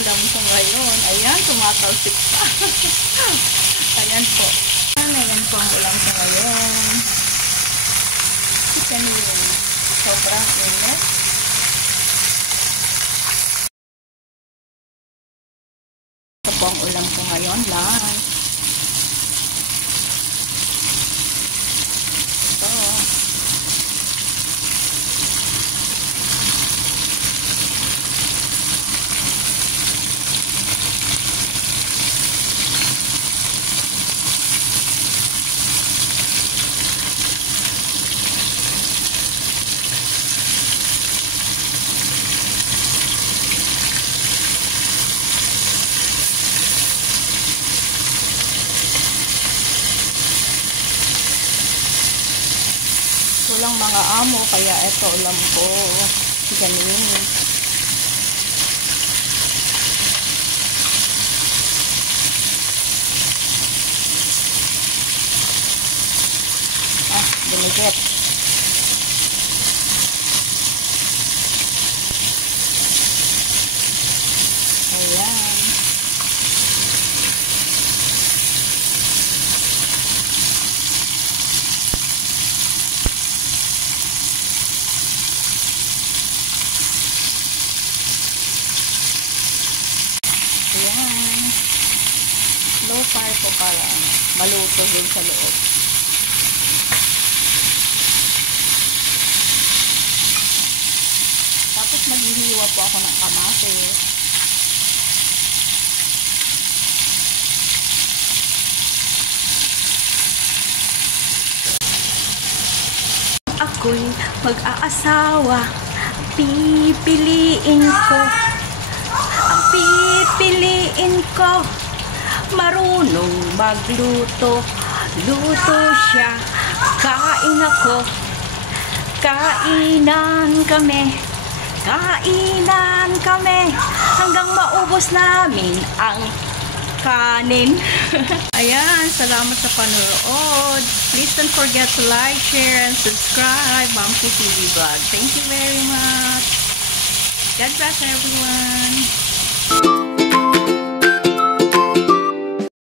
ulam ko ngayon. Ayan, tumatalsik pa. Ayan po. Ayan po ang ulam ko ngayon. Chicken wing. Sobrang init. Ito po ang ulam ko ngayon. Lunch. Ito. Walang mga amo, kaya ito ulam ko. Chicken wing. Dumikit. Ayan. Ayan. Low fire po para maluto din sa loob. Tapos maghihiwa po ako ng kamatis. Ako'y mag-aasawa, pipiliin ko. Ang pipiliin ko, marunong magluto. Luto siya, kain ako. Kainan kami. Kainan kami hanggang maubos namin ang kanin. Ayan, salamat sa panonood. Please don't forget to like, share, and subscribe. Bumpy TV Vlog. Thank you very much. God bless everyone.